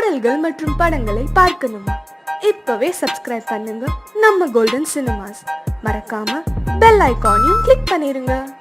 பாடல்கள் மற்றும் படங்களை பார்க்கணுமா? இப்பவே சப்ஸ்கிரைப் பண்ணுங்க நம்ம கோல்டன் சினிமாஸ். மறக்காம பெல் ஐகானையும் கிளிக் பண்ணிருங்க.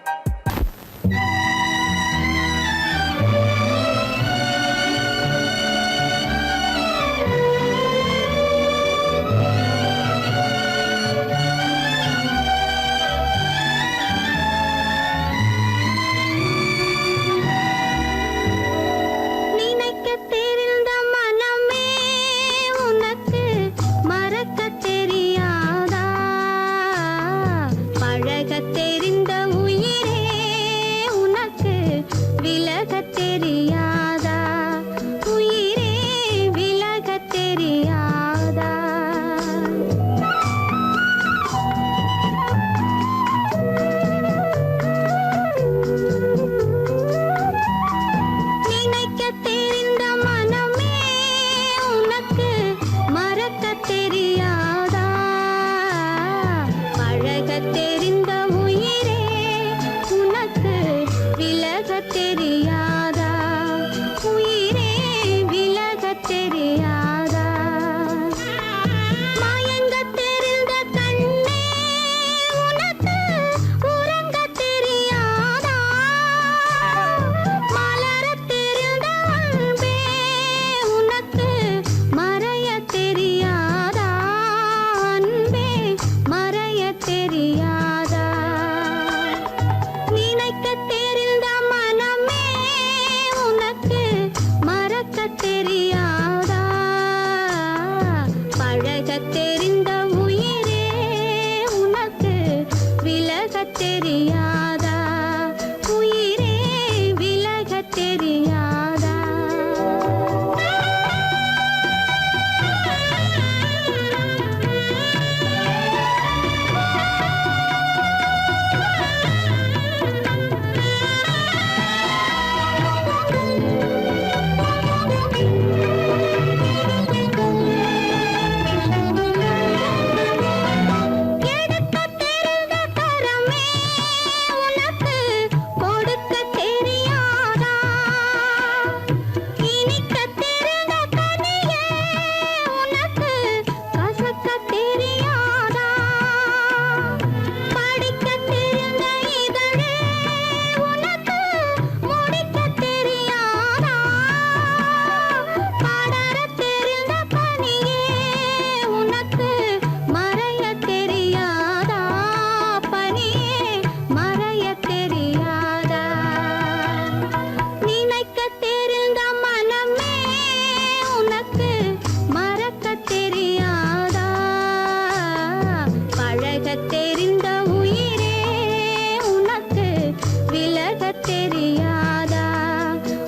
தெரியாதா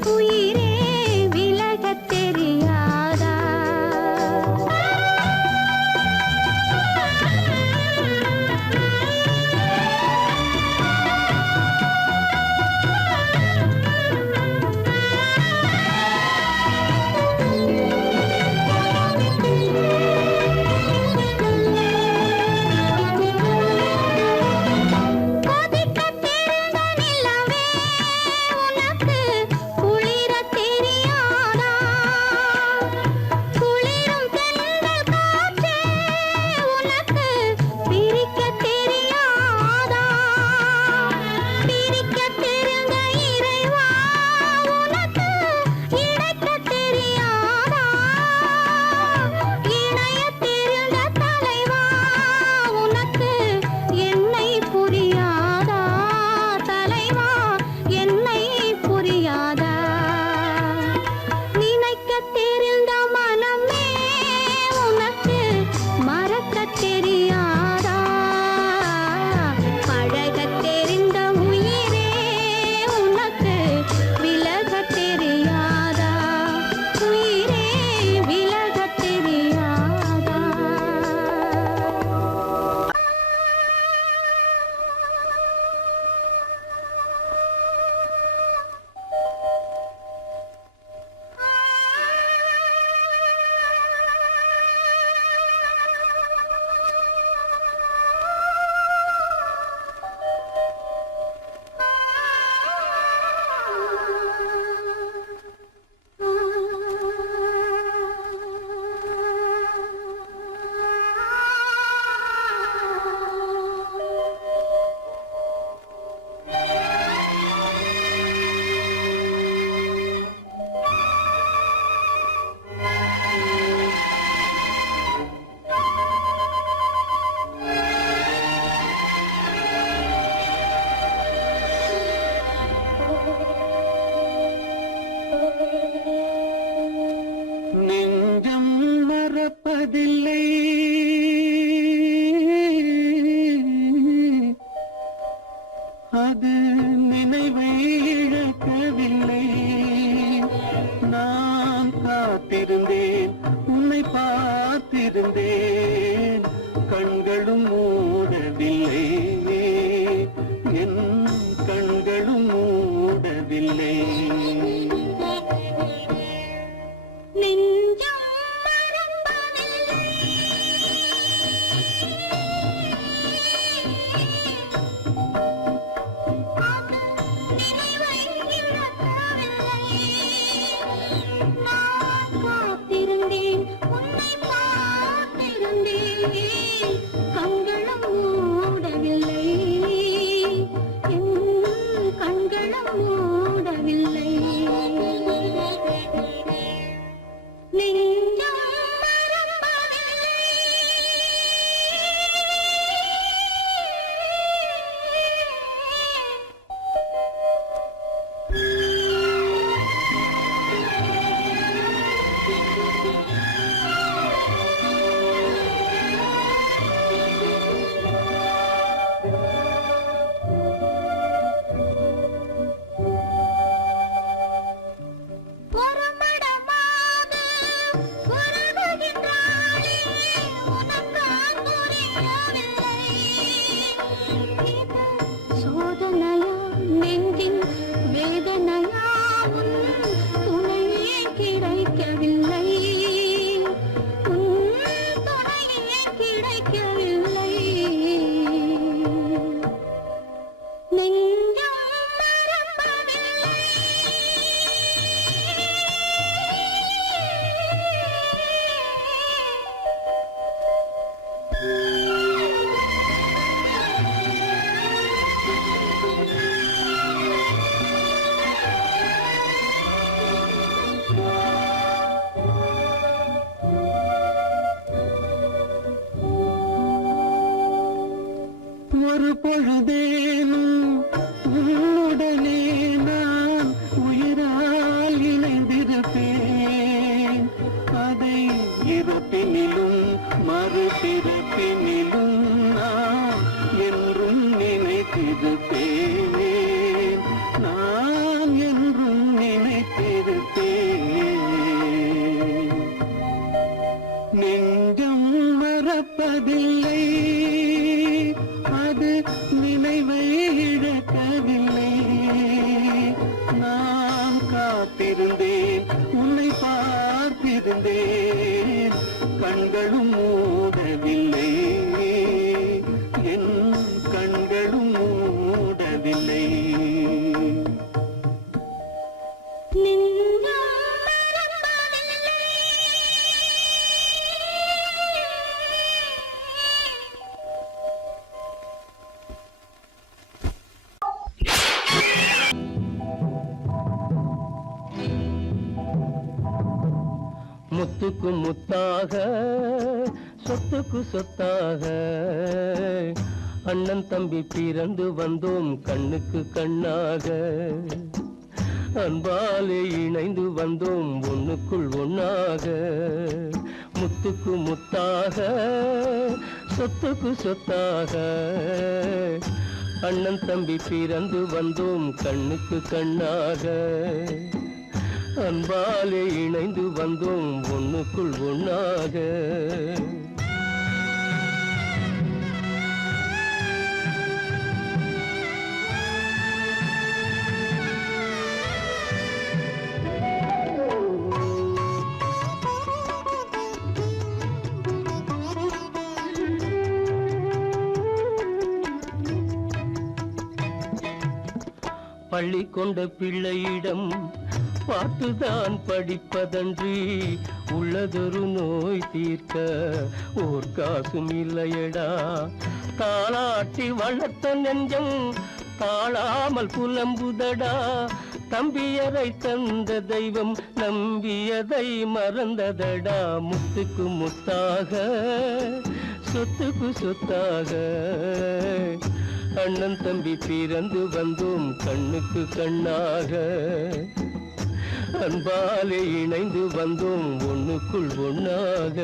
உயிரே விலகத் தெரியாதா? நெஞ்சம் மறப்பதில்லை, அது நினைவை இழக்கவில்லை. நான் காத்திருந்தேன், உன்னை பார்த்திருந்தேன், கண்களும் மூடவில்லை, என் கண்களும் மூடவில்லை. ஒரு பொழுதேனும் உன்னுடனே நான் உயிரால் இணைந்திருப்பேன். அதை இறப்பினிலும் மறுபிறப்பினிலும் நான் என்றும் நினைத்திருப்பேன், நான் என்றும் நினைத்திருப்பேன். நெஞ்சம் மறப்பதில்லை, அது நினைவை இழக்கவில்லை. நான் காத்திருந்தேன், உன்னை பார்த்திருந்தேன், கண்களும் மூடவில்லை, என் கண்களும் மூடவில்லை. முத்துக்கு முத்தாக, சொத்துக்கு சொத்தாக, அண்ணன் தம்பி பிறந்து வந்தோம் கண்ணுக்கு கண்ணாக. அன்பாலே இணைந்து வந்தோம் ஒண்ணுக்குள் ஒண்ணாக. முத்துக்கு முத்தாக, சொத்துக்கு சொத்தாக, அண்ணன் தம்பி பிறந்து வந்தோம் கண்ணுக்கு கண்ணாக. அன்பாலே இணைந்து வந்தோம் ஒண்ணுக்குள் ஒண்ணாக. பள்ளி கொண்ட பிள்ளையிடம் பார்த்துதான் படிப்பதன்றி உள்ளதொரு நோய் தீர்க்க ஓர் காசும் இல்லையடா. தாளாட்டி வளர்த்த நெஞ்சம் தாழாமல் புலம்புதடா. தம்பியரை தந்த தெய்வம் நம்பியதை மறந்ததடா. முத்துக்கு முத்தாக, சொத்துக்கு சொத்தாக, அண்ணன் தம்பி பிறந்து வந்தோம் கண்ணுக்கு கண்ணாக. அன்பாலே இணைந்து வந்தோம் ஒண்ணுக்குள் ஒண்ணாக.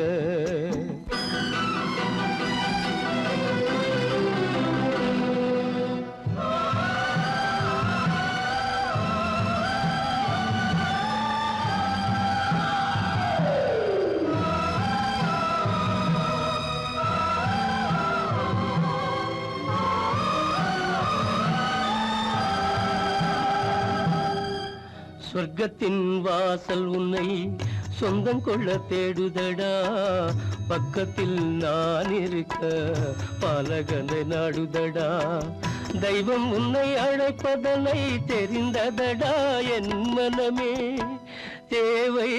சொர்க்கத்தின் வாசல் உன்னை சொந்தம் கொள்ள தேடுதடா, பக்கத்தில் நான் இருக்க பாலகனை நாடுதடா. தெய்வம் உன்னை அழைப்பதனை தெரிந்ததடா என் மனமே. தேவை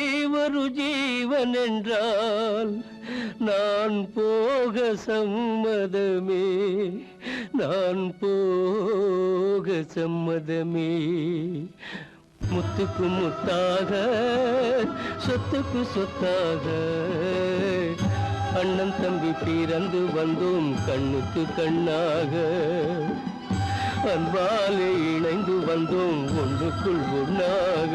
ஒரு ஜீவன் என்றால் நான் போக சம்மதமே, நான் போக சம்மதமே. முத்துக்கு முத்தாக சொத்துக்கு சொத்தாக அண்ணன் தம்பி பிறந்து வந்தோம் கண்ணுக்கு கண்ணாக. அன்பாலே இணைந்து வந்தோம் ஒன்றுக்குள் ஒண்ணாக.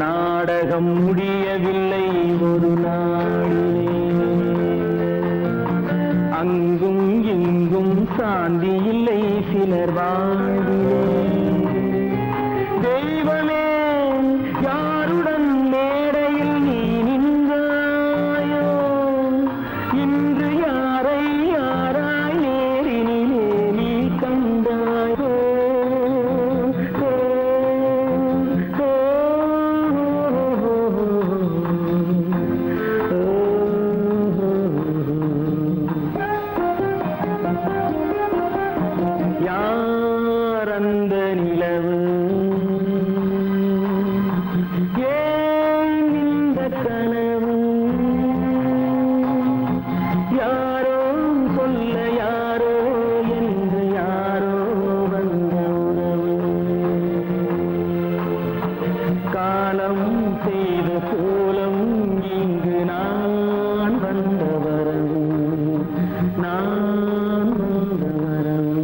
நாடகம் முடியவில்லை ஒரு நாளிலே, அங்கும் இங்கும் சாந்தி இல்லை சிலர் வாழ்விலே. தெய்வமே யாருடன் மேடையில் நீ நின்றாயோ, நான் வந்த வரம்.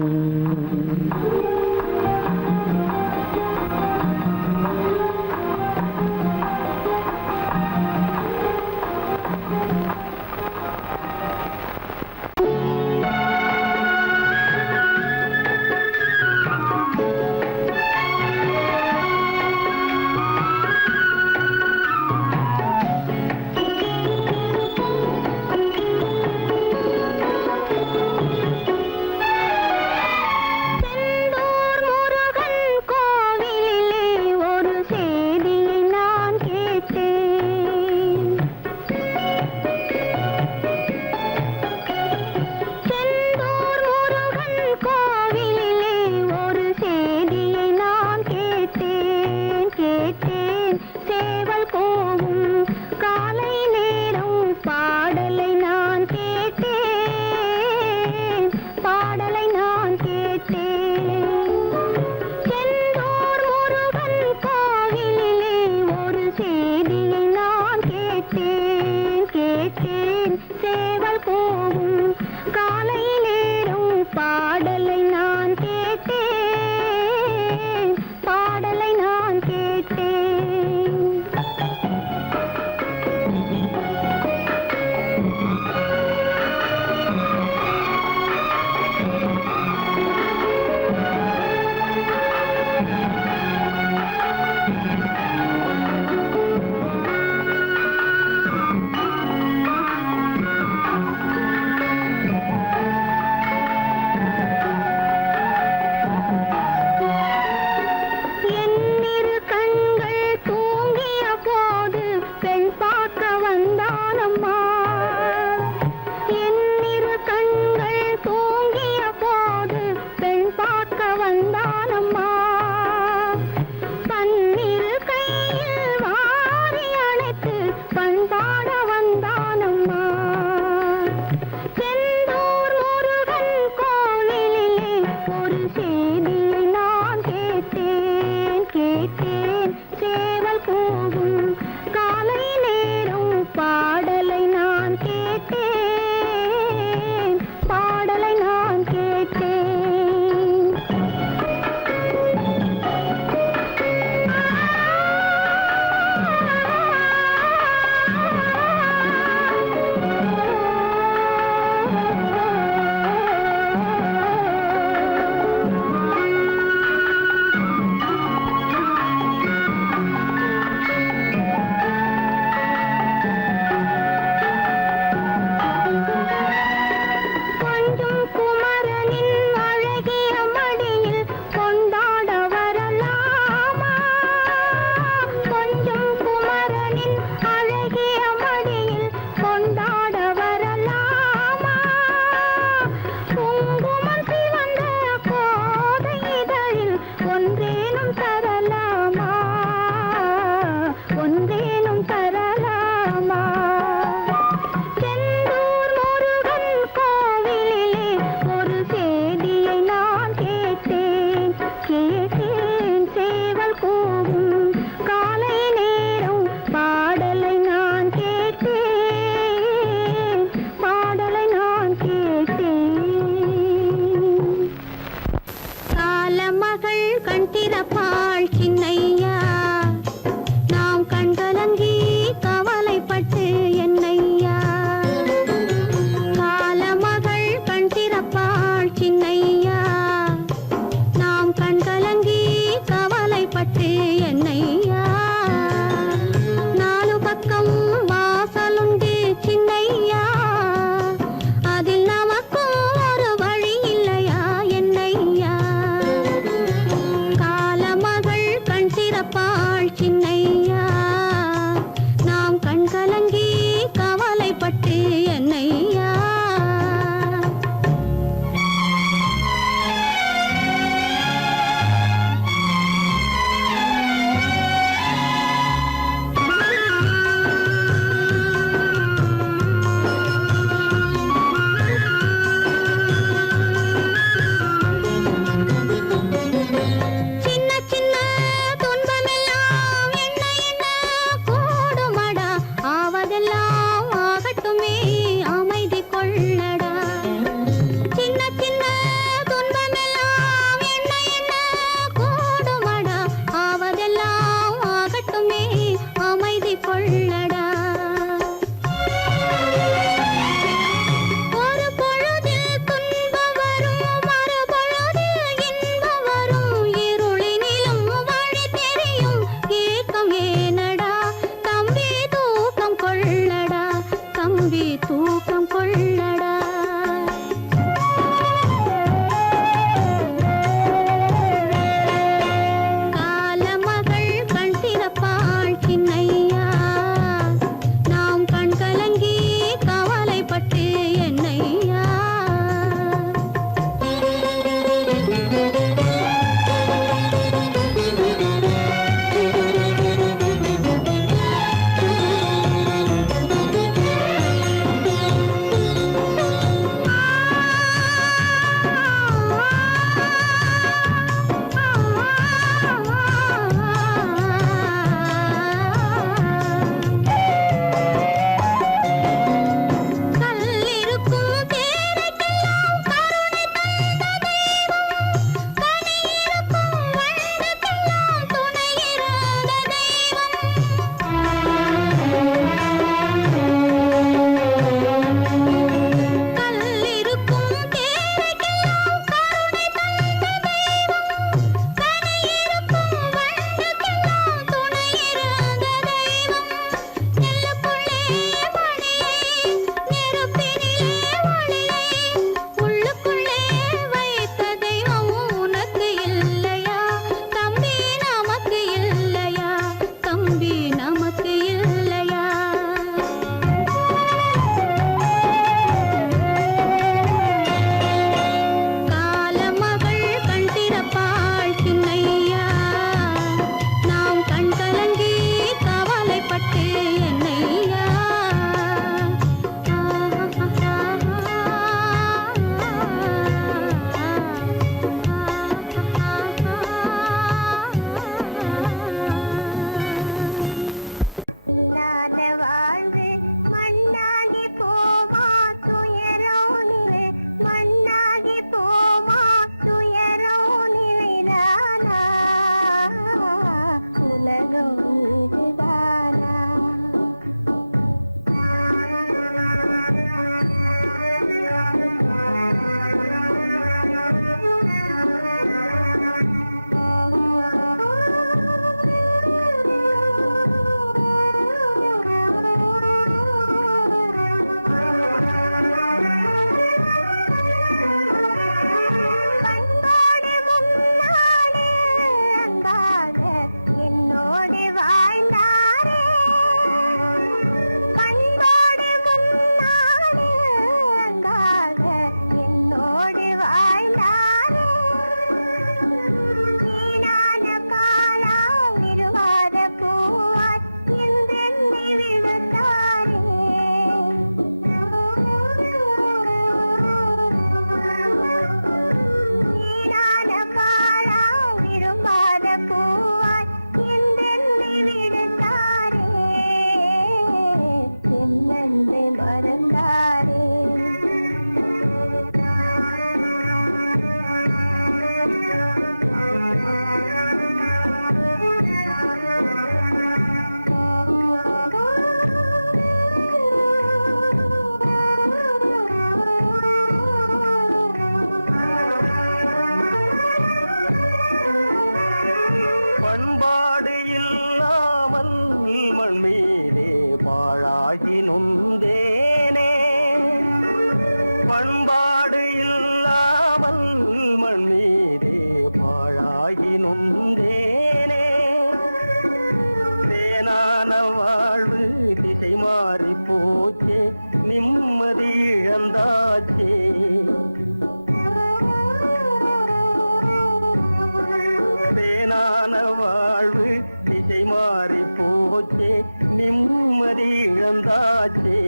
போச்சே நிம்மதி இழந்தாச்சே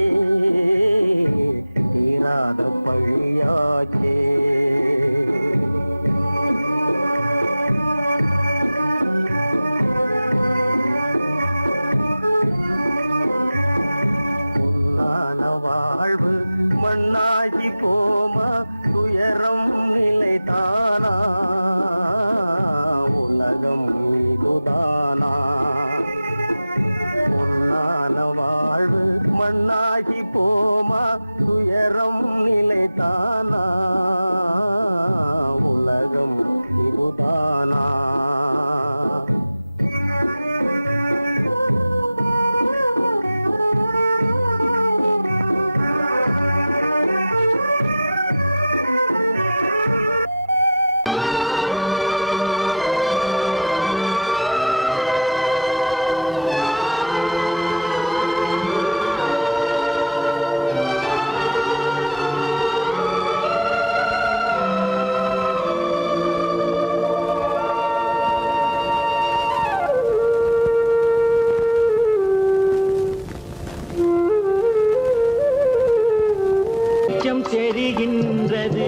தீராத பழியாச்சே வாழ்வு மண்ணாகி போமா துயரம் நிலைதானா உலகம் இதுதானா பொன்னான வாழ்வு மண்ணாகி போமா துயரம் நிலைதானா உலகம் இதுதானா தெரிகின்றது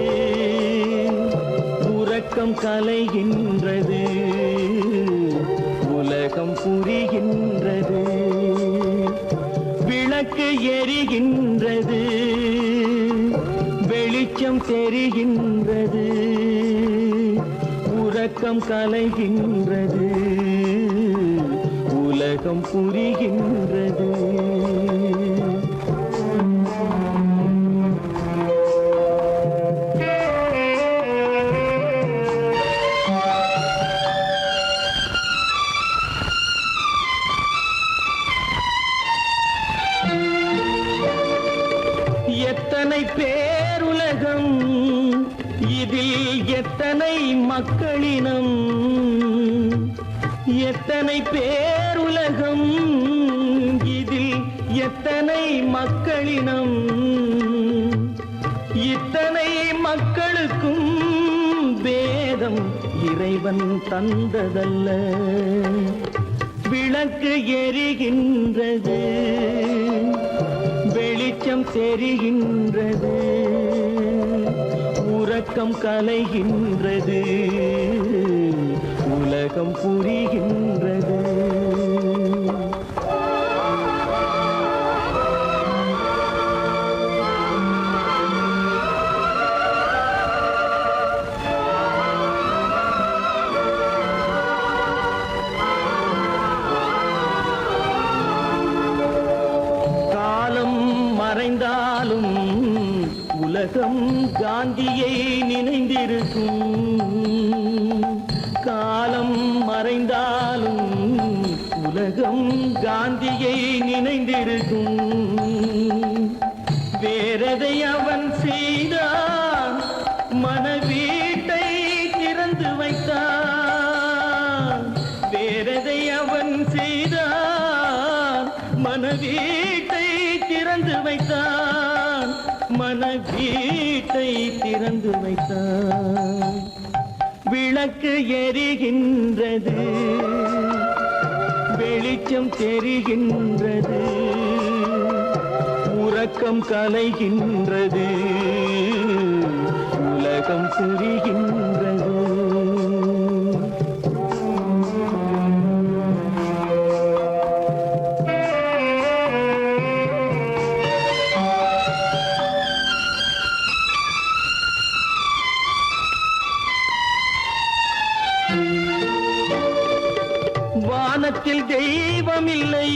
உறக்கம் கலைகின்றது உலகம் புரிகின்றது விளக்கு எரிகின்றது வெளிச்சம் தெரிகின்றது உறக்கம் கலைகின்றது உலகம் புரிகின்றது எத்தனை பேருலகம் இதில் எத்தனை மக்களினம் எத்தனை பேருலகம் இதில் எத்தனை மக்களினம் இத்தனை மக்களுக்கும் வேதம் இறைவன் தந்ததல்ல விளக்கு எரிகின்றது வெளிச்சம் தெரிகின்றது உறக்கம் கலைகின்றது உலகம் புரிகின்றது மறைந்தாலும் உலகம் காந்தியை நினைந்திருக்கும் காலம் மறைந்தாலும் உலகம் காந்தியை நினைந்திருக்கும் வேறதை அவன் செய்தான் மனவீட்டை திறந்து வைத்தான் வேறதை அவன் செய்தான் மனவீட்டை திறந்து வைத்தான் மனவீட்டை திறந்து வைத்தான் விளக்கு எரிகின்றது வெளிச்சம் தெரிகின்றது உறக்கம் கலைகின்றது உலகம் புரிகின்றது வானத்தில் தெய்வமில்லை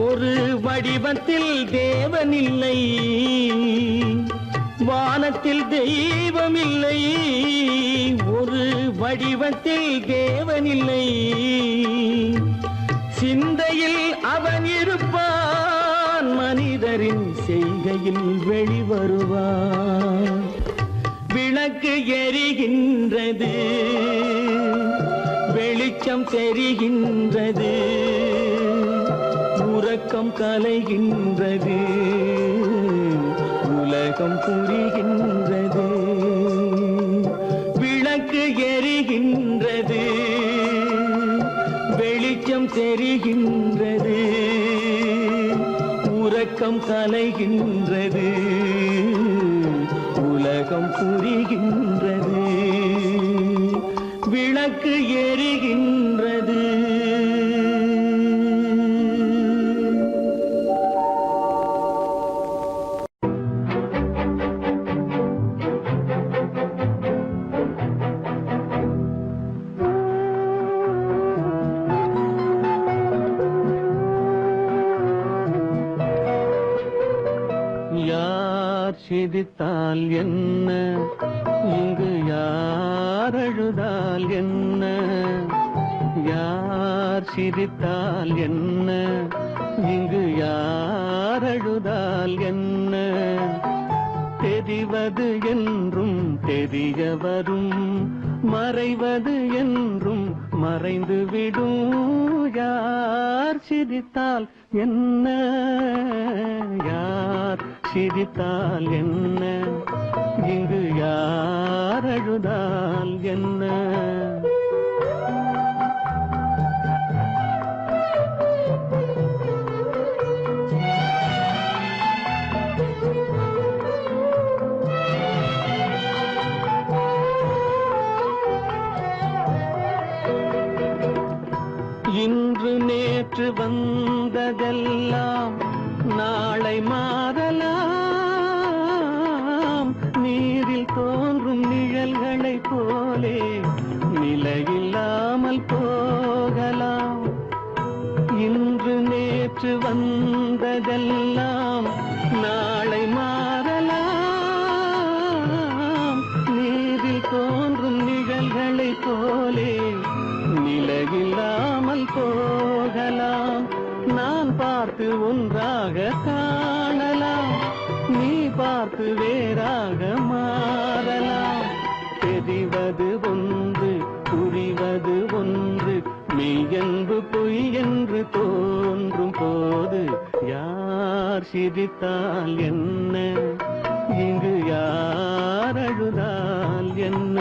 ஒரு வடிவத்தில் தேவனில்லை வானத்தில் தெய்வமில்லை ஒரு வடிவத்தில் தேவனில்லை சிந்தையில் அவன் இருப்பான் மனிதரின் செய்கையில் வெளிவருவான் விளக்கு எரிகின்றது வெளிச்சம் தெரிகின்றது உறக்கம் கலைகின்றது உலகம் புரிகின்றது விளக்கு எரிகின்றது வெளிச்சம் தெரிகின்றது கலைகின்றது உலகம் புரிகின்றது விளக்கு எரிகின்றது யார் சிரித்தால் என்ன இங்கு யார் அழுதால் என்ன யார் சிரித்தால் என்ன இங்கு யார் அழுதால் என்ன தெரிவது என்றும் தெரிய வரும் மறைவது என்றும் மறைந்து விடும் யார் சிரித்தால் என்ன யார் சிரித்தால் என்ன இங்கு யார் அழுதால் என்ன இன்று நேற்று வந்ததெல்லாம் நாளை மாறலாம் நீரில் தோன்றும் நிழல்களைப் போலே நிலையில்லாமல் போகலாம் இன்று நேற்று வந்ததெல்லாம் நாளை மாறலாம் நீரில் தோன்றும் நிழல்களைப் போலே நிலையில்லாமல் போகலாம் நான் பார்த்து ஒன்றாக காணலாம் நீ பார்த்து வேறாக மாறலாம் தெரிவது ஒன்று புரிவது ஒன்று மெய்யென்பு பொய் என்று தோன்றும் போது யார் சிரித்தால் என்ன இங்கு யார் அழுதால் என்ன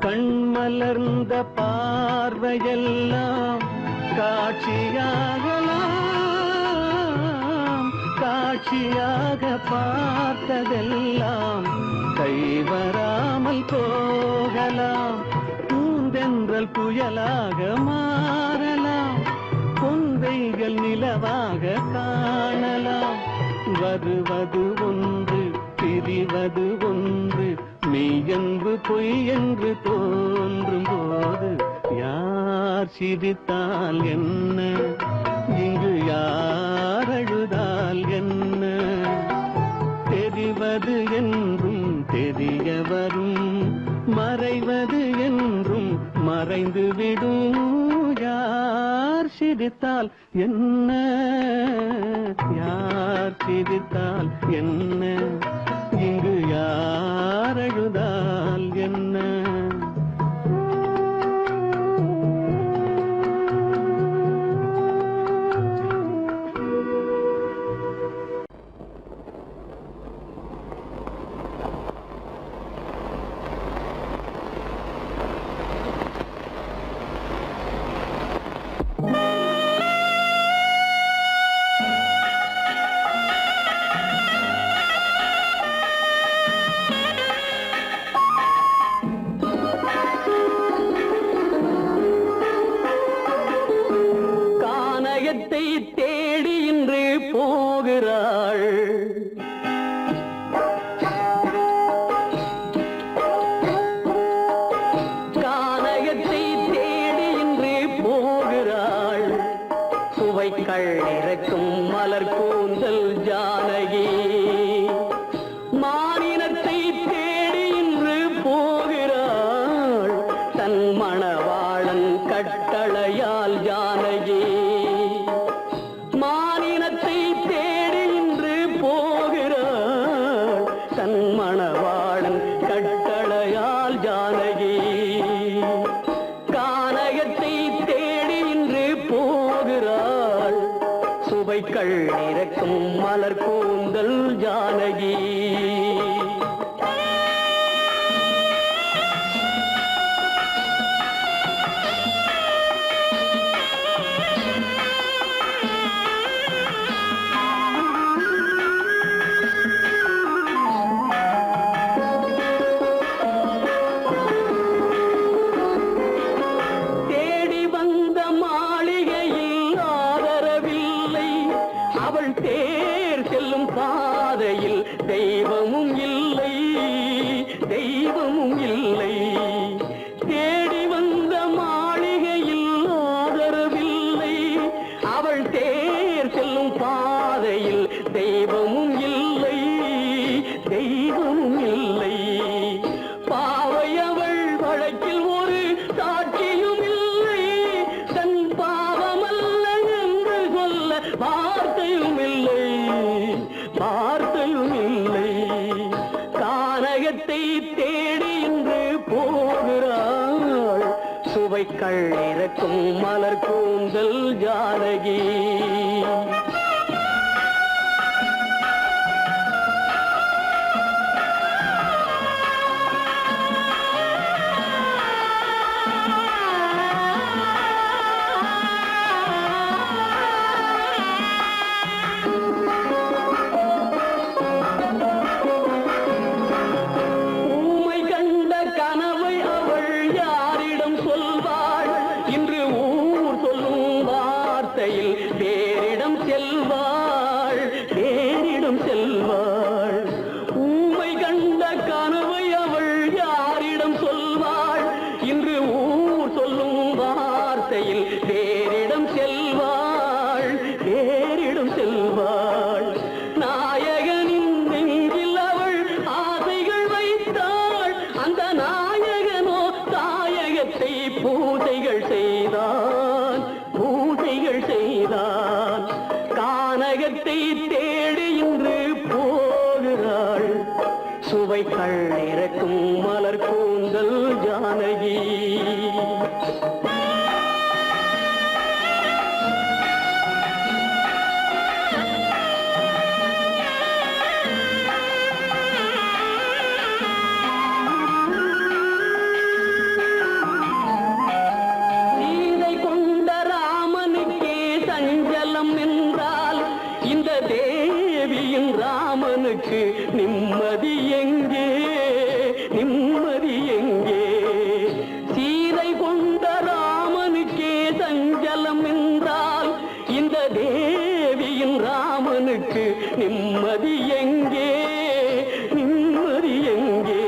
கண்மலர்ந்த பார்வையெல்லாம் காட்சியாகலாம் காட்சியாக பார்த்ததெல்லாம் கைவராமல் போகலாம் பூந்தென்றல் புயலாக மாறலாம் பொந்தைகள் நிலவாக காணலாம் வருவது ஒன்று பிரிவது ஒன்று மெய்யென்பு பொய் என்று தோன்றும் போது யார் சிரித்தால் என்ன இங்கு யார் அழுதால் என்ன தெரிவது என்றும் தெரிய வரும் மறைவது என்றும் மறைந்து விடும் யார் சிரித்தால் என்ன யார் சிரித்தால் என்ன இங்கு யார் அழுதால் என்ன சுவைக்கள் இறக்கும் மலர் கூந்தல் ஜானகி. தேர் செல்லும் பாதையில் தெய்வமும் இல்லை, தெய்வமும் இல்லை. தேடி வந்த மாளிகையில் ஆதரவில்லை, அவள் தேர் செல்லும் பாதையில் தெய்வமும் இல்லை, தெய்வமும் இல்லை. பாவை அவள் வழக்கில் ஒரு சாட்சியும் இல்லை, தன் பாவமல்ல என்று சொல்ல வார்த்தையும் இல்லை, வார்த்தையும் இல்லை. கானகத்தை தேடி இன்று போகிறாள், சுவைக்கள் இறக்கும் மலர் கூந்தல் ஜானகி. பேரிடம் செல்வாள், பேரிடம் செல்வாள். ஊமை கண்ட கனவை அவள் யாரிடம் சொல்வாள், இன்று ஊர் சொல்லும் வார்த்தையில் பேரிடம் செல்வாள், பேரிடம் செல்வாள். நாயகனின் நெஞ்சில் அவள் ஆசைகள் வைத்தாள், அந்த நாயகனோ தாயகத்தை பூசைகள் செய்தான், பூசைகள் செய்தான். கானகத்தை தேடி இன்று போகிறாள், சுவைக்கள் இறக்கும் மலர் கூந்தல் ஜானகி. இந்த தேவியின் ராமனுக்கு நிம்மதி எங்கே, நிம்மதி எங்கே? சீதை கொண்ட ராமனுக்கே சஞ்சலம் என்றால் இந்த தேவியின் ராமனுக்கு நிம்மதி எங்கே, நிம்மதி எங்கே?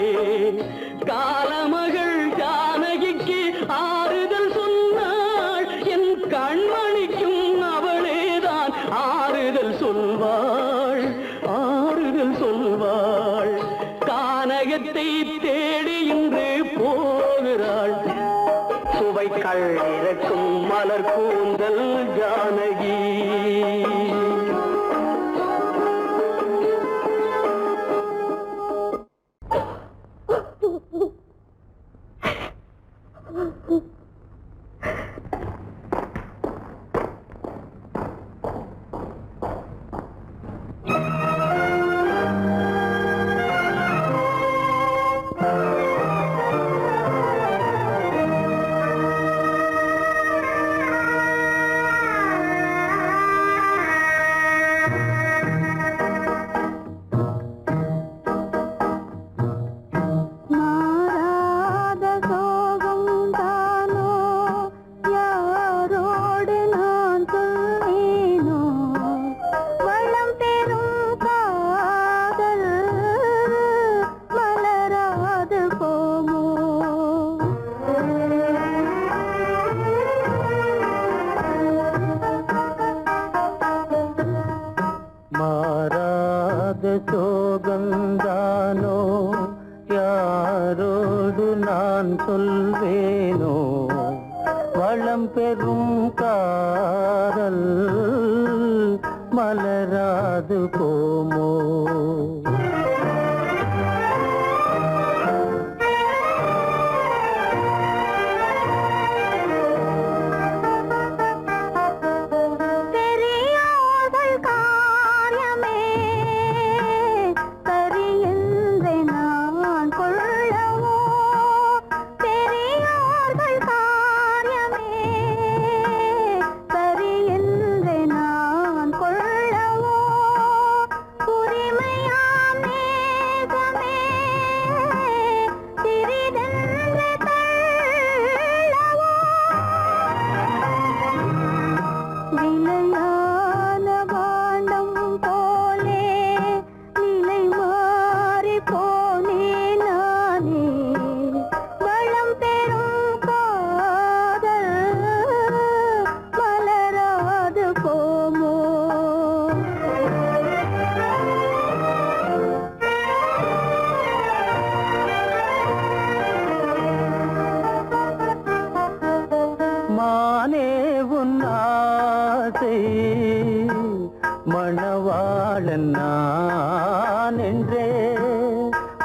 காலமகள் ஜானகிக்கு ஆறுதல் சொன்னாள், என் கண்மணிக்கும் அவளேதான் ஆறுதல் சொல்வாள், ஆறுதல் சொல்வாள். கானகத்தை தேடி இன்று போகிறாள், சுவைக்கள் இறக்கும் மலர் கூந்தல் ஜானகி. சோகந்தானோ யாரோடு நான் சொல்வேனோ, வளம் பெறும் காதல் மலராது போமோ. பெரியோர்கள்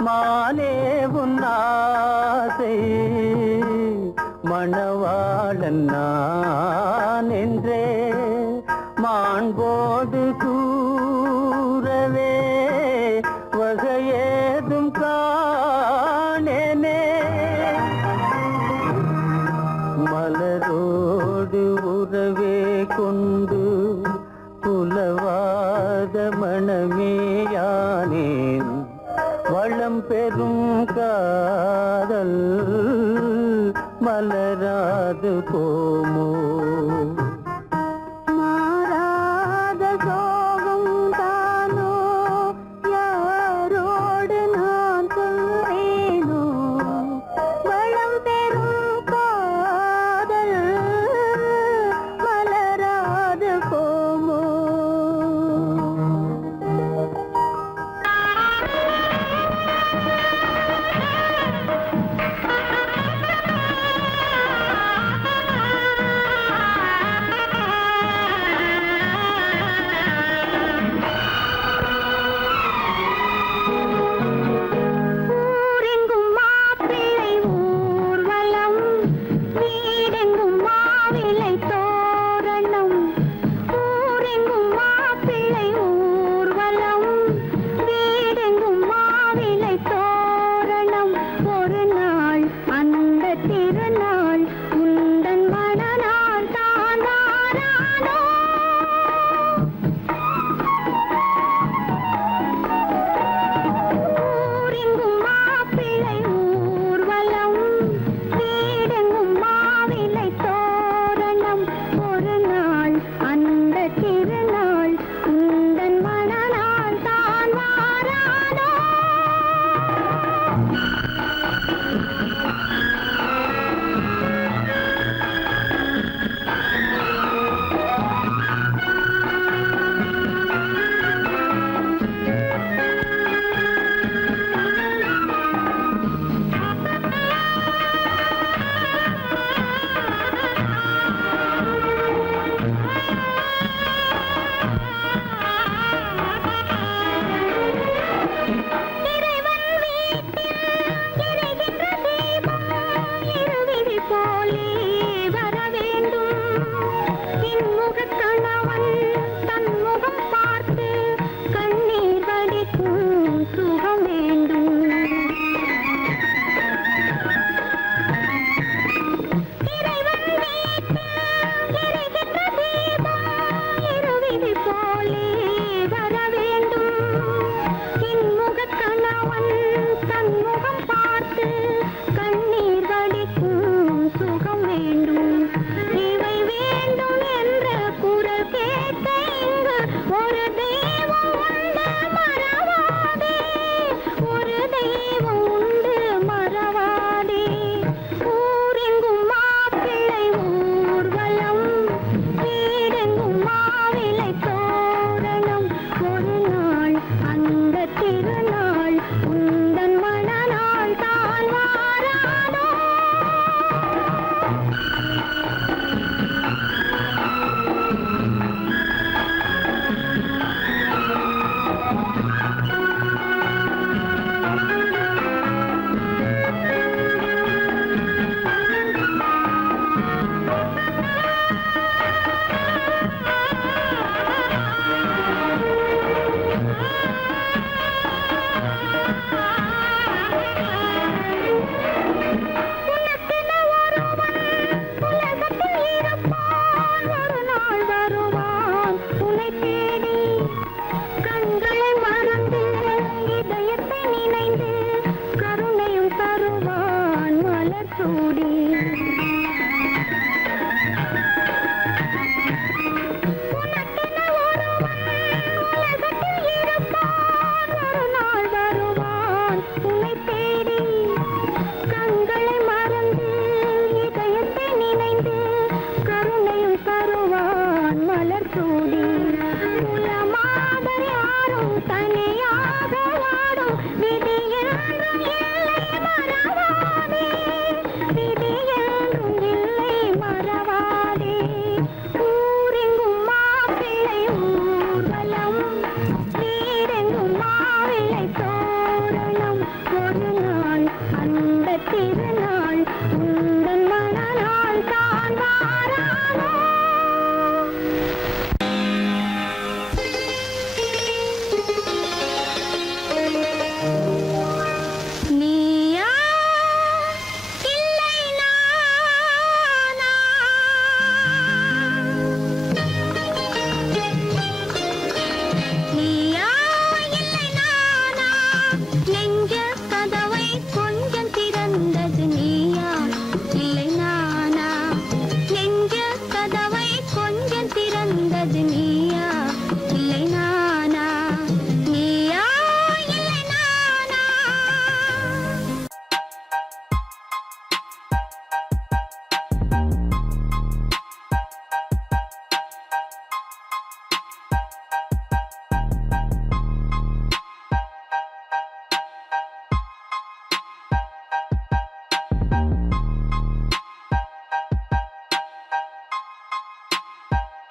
மானே உன்னாசை மணவாளன் நான் என்றே மாண்போடு கூறவே வகையேதும் காணேனே மலரோடு உறவே கொண்டு புலவாத மணமேயானேன் வளம் பெறும் காதல் மலராது போமோ மாறாத சோகம் தானோ யாரோடு நான் சொல்வேனோ வளம் பெறும் காதல் மலராது போமோ ஊரெங்கும் மாப்பிள்ளை ஊர்வலம் வீடெங்கும் மாவிலை தோரணம் ஊரெங்கும் மாப்பிள்ளை ஊர்வலம் வீடெங்கும் மாவிலை தோரணம் ஒரு நாள் அந்த திருநாள் உந்தன் மணநாள் தான் வாரானோ ஊரெங்கும் மாப்பிள்ளை ஊர்வலம் வீடெங்கும் மாவிலை தோரணம் ஒரு நாள் அந்த திருநாள் உந்தன் மணநாள் தான் வாரானோ இருவிழி போலே வர வேண்டும் இன்முகக் கணவன் தன் முகம் பார்த்து கண்ணீர் வடிக்கும் சுகம் வேண்டும் இறைவன் வீட்டில் எரிகின்ற தீபம் இருவிழி போலே வர வேண்டும் இன்முகக் கணவன் தன் முகம் பார்த்து கண்ணீர் வடிக்கும் சுகம் வேண்டும் இவை வேண்டும் என்ற குரல் கேட்க இங்கு ஒரு தெய்வம் உண்டு மறவாதே ஒரு தெய்வம் உண்டு மறவாதே ஊரெங்கும் மாப்பிள்ளை ஊர்வலம் வீடெங்கும் மாவிலை தோரணம் ஒரு நாள் அந்த திருநாள் உந்தன் மணநாள் தான் வாரானோ உனக்கென ஒருவன் உலகத்தில் இருப்பான் ஒரு நாள் வருவான் உன்னை தேடி கண்களை மறந்து இதயத்தை நினைந்து கருணையும் தருவான் மலர் சூடி உனக்கென ஒருவன் உலகத்தில் இருப்பான் ஒரு நாள் வருவான் உன்னை தேடி கண்களை மறந்து இதயத்தை நினைந்து கருணையும் தருவான் மலர் சூடி குலமாக யாரும் தனியாக வாடும் விதி என்றும் இல்லை மறவாதே விதி என்றும் இல்லை மறவாதே ஊரெங்கும் மாப்பிள்ளை ஊர்வலம் வீடெங்கும் மாவிலை தோரணம் நெஞ்ச கதவு